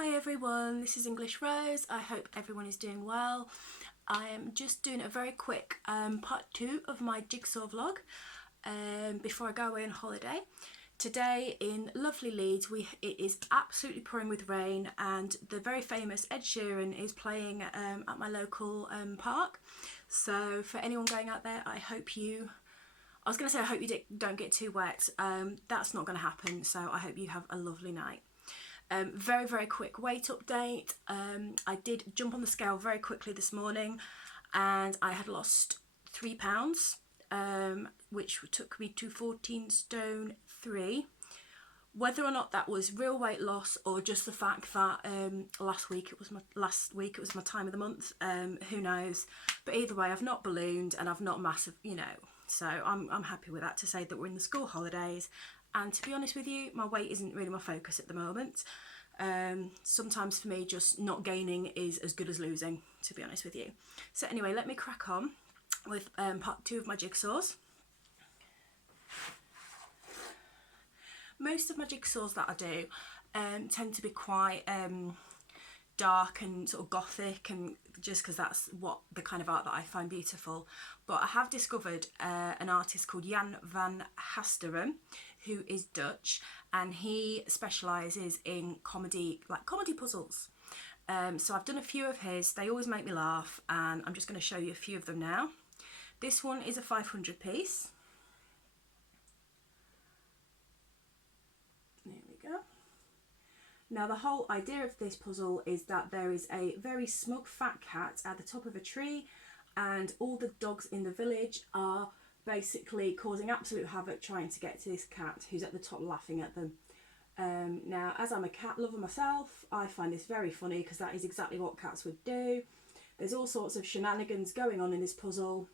Hi everyone, this is English Rose. I hope everyone is doing well. I am just doing a very quick part 2 of my jigsaw vlog before I go away on holiday. Today in lovely Leeds, it is absolutely pouring with rain, and the very famous Ed Sheeran is playing at my local park. So for anyone going out there, I hope you don't get too wet. That's not going to happen, so I hope you have a lovely night. Very quick weight update. I did jump on the scale very quickly this morning and I had lost 3 pounds, which took me to 14 stone 3. Whether or not that was real weight loss or just the fact that last week it was my time of the month, who knows. But either way, I've not ballooned and I've not massive, so I'm happy with that, to say that we're in the school holidays. And to be honest with you, my weight isn't really my focus at the moment. Sometimes for me, just not gaining is as good as losing, to be honest with you. So anyway, let me crack on with part 2 of my jigsaws. Most of my jigsaws that I do tend to be quite dark and sort of gothic, and just because that's what the kind of art that I find beautiful. But I have discovered an artist called Jan van Hasteren, who is Dutch, and he specialises in comedy puzzles. So I've done a few of his. They always make me laugh, and I'm just going to show you a few of them now. This one is a 500 piece. There we go. Now the whole idea of this puzzle is that there is a very smug fat cat at the top of a tree, and all the dogs in the village are basically causing absolute havoc trying to get to this cat who's at the top laughing at them. Now, as I'm a cat lover myself, I find this very funny because that is exactly what cats would do. There's all sorts of shenanigans going on in this puzzle,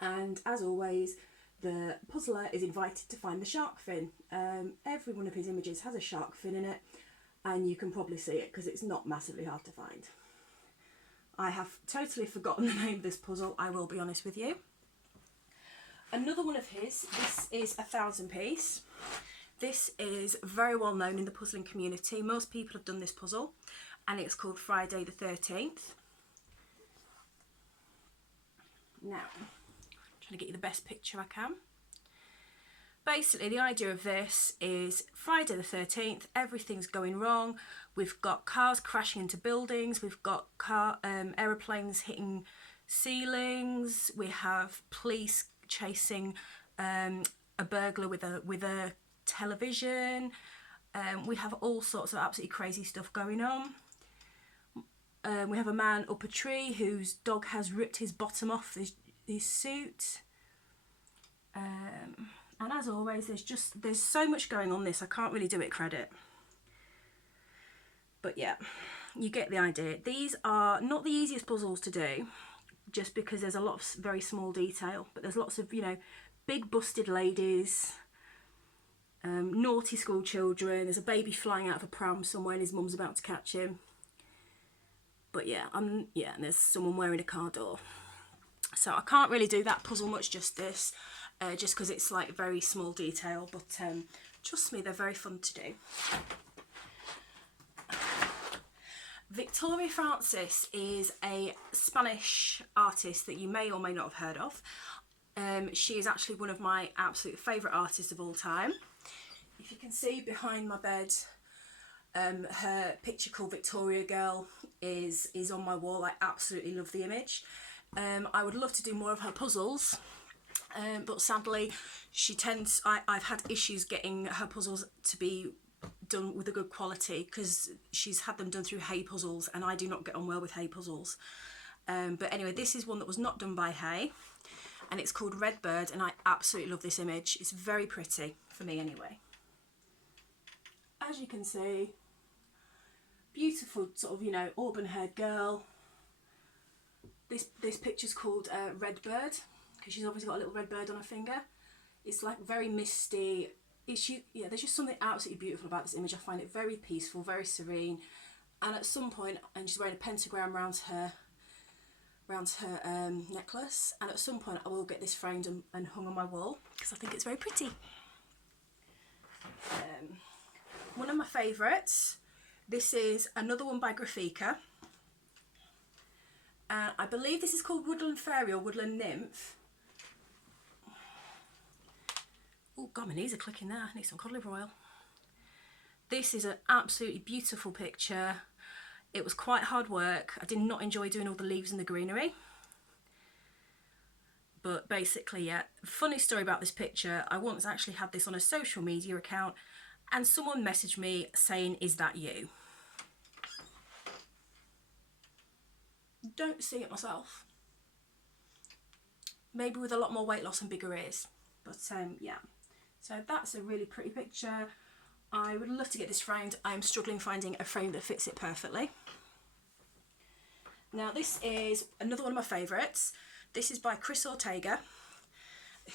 and as always, the puzzler is invited to find the shark fin. Every one of his images has a shark fin in it, and you can probably see it because it's not massively hard to find. I have totally forgotten the name of this puzzle, I will be honest with you. Another one of his, this is a 1000 piece. This is very well known in the puzzling community. Most people have done this puzzle, and it's called Friday the 13th. Now, I'm trying to get you the best picture I can. Basically, the idea of this is Friday the 13th, everything's going wrong. We've got cars crashing into buildings, we've got aeroplanes hitting ceilings, we have police chasing a burglar with a television. We have all sorts of absolutely crazy stuff going on. We have a man up a tree whose dog has ripped his bottom off his suit. And as always, there's so much going on this, I can't really do it credit. But yeah, you get the idea. These are not the easiest puzzles to do, just because there's a lot of very small detail, but there's lots of, big busted ladies, naughty school children, there's a baby flying out of a pram somewhere and his mum's about to catch him. But yeah, and there's someone wearing a car door. So I can't really do that puzzle much justice, just because it's like very small detail, but trust me, they're very fun to do. Victoria Francis is a Spanish artist that you may or may not have heard of. She is actually one of my absolute favourite artists of all time. If you can see behind my bed, her picture called Victoria Girl is on my wall. I absolutely love the image. I would love to do more of her puzzles, but sadly I've had issues getting her puzzles to be done with a good quality, because she's had them done through Hay Puzzles and I do not get on well with Hay Puzzles. But anyway, this is one that was not done by Hay, and it's called Redbird, and I absolutely love this image. It's very pretty, for me anyway. As you can see, beautiful sort of, auburn haired girl. This picture's called Redbird, because she's obviously got a little red bird on her finger. It's like very misty. There's just something absolutely beautiful about this image. I find it very peaceful, very serene, and at some point, and she's wearing a pentagram around her necklace, and at some point I will get this framed and hung on my wall, because I think it's very pretty. One of my favourites This is another one by Grafika. I believe this is called Woodland Fairy or Woodland Nymph. Oh God, my knees are clicking there. I need some cod liver oil. This is an absolutely beautiful picture. It was quite hard work. I did not enjoy doing all the leaves and the greenery. But basically, yeah, funny story about this picture. I once actually had this on a social media account and someone messaged me saying, "Is that you?" Don't see it myself. Maybe with a lot more weight loss and bigger ears. But yeah, so that's a really pretty picture. I would love to get this framed. I'm struggling finding a frame that fits it perfectly. Now this is another one of my favourites. This is by Chris Ortega,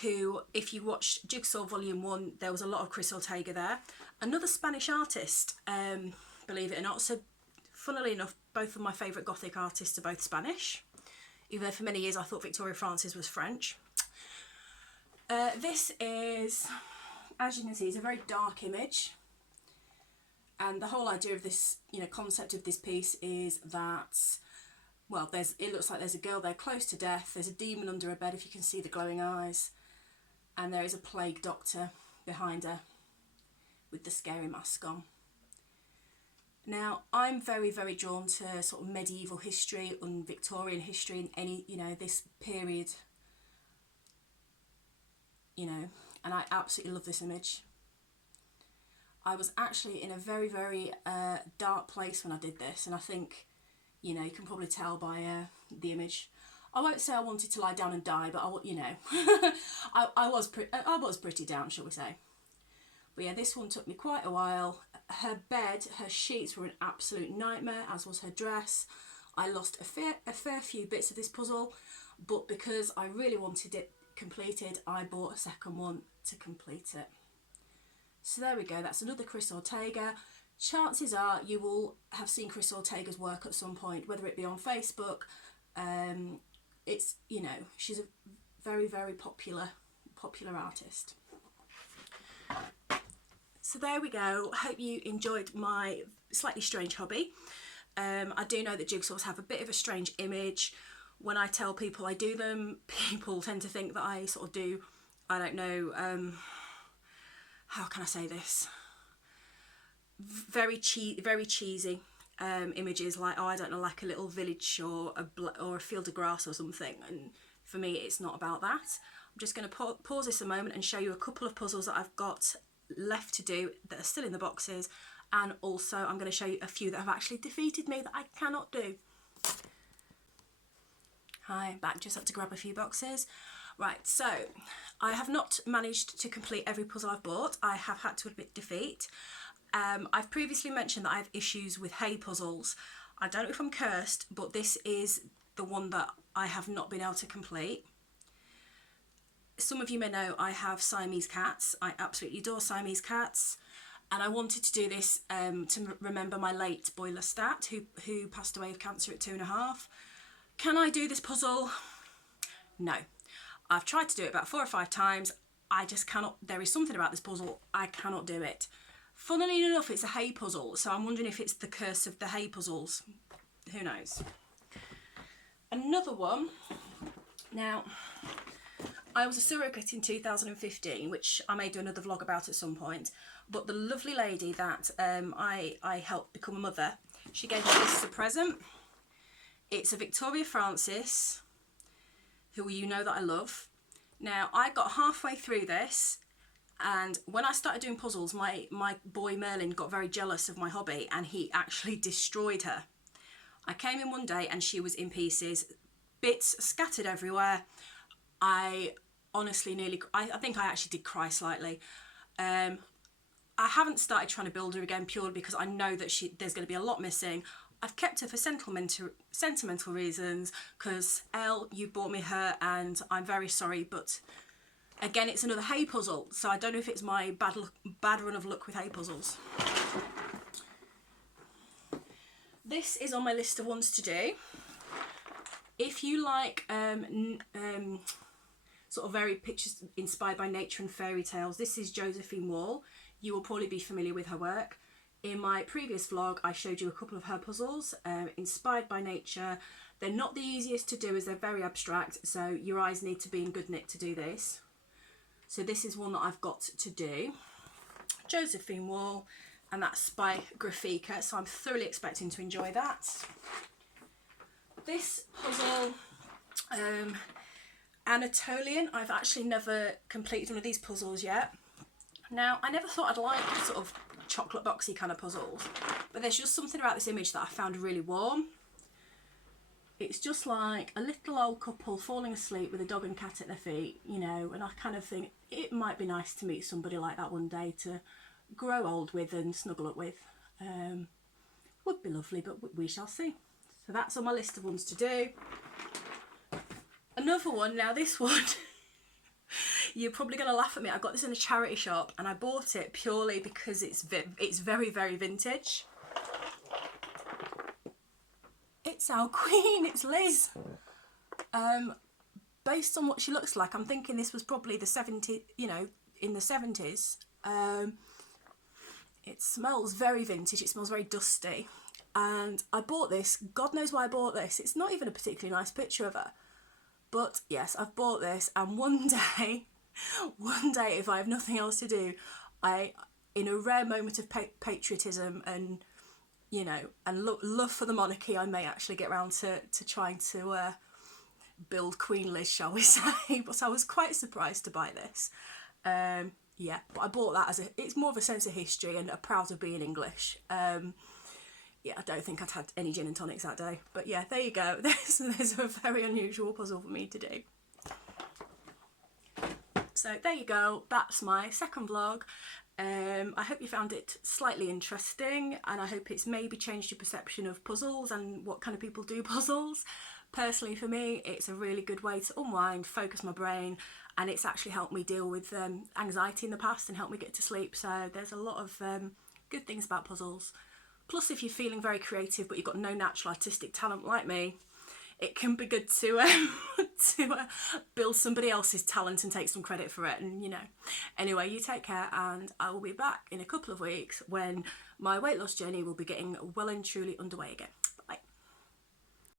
who, if you watched Jigsaw Volume 1, there was a lot of Chris Ortega there. Another Spanish artist, believe it or not. So funnily enough, both of my favourite Gothic artists are both Spanish, even though for many years I thought Victoria Francis was French. This is, as you can see, it's a very dark image. And the whole idea of this, you know, concept of this piece is that, well, it looks like there's a girl there close to death. There's a demon under her bed, if you can see the glowing eyes. And there is a plague doctor behind her with the scary mask on. Now, I'm very, very drawn to sort of medieval history and Victorian history and any, you know, this period, you know, and I absolutely love this image. I was actually in a very, very dark place when I did this, and I think, you know, you can probably tell by the image. I won't say I wanted to lie down and die, but you know, I was pretty down, shall we say. But yeah, this one took me quite a while. Her bed, her sheets were an absolute nightmare, as was her dress. I lost a fair few bits of this puzzle, but because I really wanted it completed, I bought a second one to complete it. So there we go, that's another Chris Ortega. Chances are you will have seen Chris Ortega's work at some point, whether it be on Facebook. It's, you know, she's a very, very popular artist. So there we go. Hope you enjoyed my slightly strange hobby. I do know that jigsaws have a bit of a strange image. When I tell people I do them, people tend to think that I sort of do, I don't know, how can I say this? Very cheesy images, like, oh, I don't know, like a little village or a field of grass or something. And for me, it's not about that. I'm just going to pause this a moment and show you a couple of puzzles that I've got left to do that are still in the boxes, and also I'm going to show you a few that have actually defeated me that I cannot do. Hi, back, just have to grab a few boxes. Right, so I have not managed to complete every puzzle I've bought. I have had to admit defeat. I've previously mentioned that I have issues with hay puzzles. I don't know if I'm cursed, but this is the one that I have not been able to complete. Some of you may know I have Siamese cats. I absolutely adore Siamese cats. And I wanted to do this to remember my late boiler stat, who passed away of cancer at 2.5. Can I do this puzzle? No. I've tried to do it about 4 or 5 times. I just cannot. There is something about this puzzle. I cannot do it. Funnily enough, it's a hay puzzle, so I'm wondering if it's the curse of the hay puzzles. Who knows? Another one. Now, I was a surrogate in 2015, which I may do another vlog about at some point. But the lovely lady that I helped become a mother, she gave me this as a present. It's a Victoria Francis, who you know that I love. Now, I got halfway through this, and when I started doing puzzles, my boy Merlin got very jealous of my hobby, and he actually destroyed her. I came in one day and she was in pieces, bits scattered everywhere. I honestly I think I actually did cry slightly. I haven't started trying to build her again purely because I know that there's going to be a lot missing. I've kept her for sentimental reasons because, Elle, you bought me her and I'm very sorry, but again, it's another hay puzzle, so I don't know if it's my bad run of luck with hay puzzles. This is on my list of ones to do. If you like sort of very pictures inspired by nature and fairy tales, this is Josephine Wall. You will probably be familiar with her work. In my previous vlog, I showed you a couple of her puzzles, inspired by nature. They're not the easiest to do as they're very abstract, so your eyes need to be in good nick to do this. So this is one that I've got to do. Josephine Wall, and that's by Grafika, so I'm thoroughly expecting to enjoy that. This puzzle, Anatolian, I've actually never completed one of these puzzles yet. Now, I never thought I'd like sort of chocolate boxy kind of puzzles, but there's just something about this image that I found really warm. It's just like a little old couple falling asleep with a dog and cat at their feet, you know, and I kind of think it might be nice to meet somebody like that one day to grow old with and snuggle up with. Would be lovely, but we shall see. So that's on my list of ones to do. Another one, now this one, you're probably going to laugh at me. I got this in a charity shop and I bought it purely because it's very, very vintage. It's our queen, it's Liz. Based on what she looks like, I'm thinking this was probably the 70s, you know, in the 70s. It smells very vintage, it smells very dusty. And I bought this, God knows why I bought this. It's not even a particularly nice picture of her. But yes, I've bought this, and one day if I have nothing else to do, in a rare moment of patriotism and, you know, and love for the monarchy, I may actually get round to trying to build Queen Liz, shall we say. But I was quite surprised to buy this. Yeah, but I bought that it's more of a sense of history and a proud of being English. Yeah, I don't think I'd had any gin and tonics that day. But yeah, there you go. There's a very unusual puzzle for me to do. So there you go. That's my second vlog. I hope you found it slightly interesting, and I hope it's maybe changed your perception of puzzles and what kind of people do puzzles. Personally, for me, it's a really good way to unwind, focus my brain, and it's actually helped me deal with anxiety in the past and helped me get to sleep. So there's a lot of good things about puzzles. Plus, if you're feeling very creative but you've got no natural artistic talent like me, it can be good to build somebody else's talent and take some credit for it. And, you know, anyway, you take care, and I will be back in a couple of weeks when my weight loss journey will be getting well and truly underway again.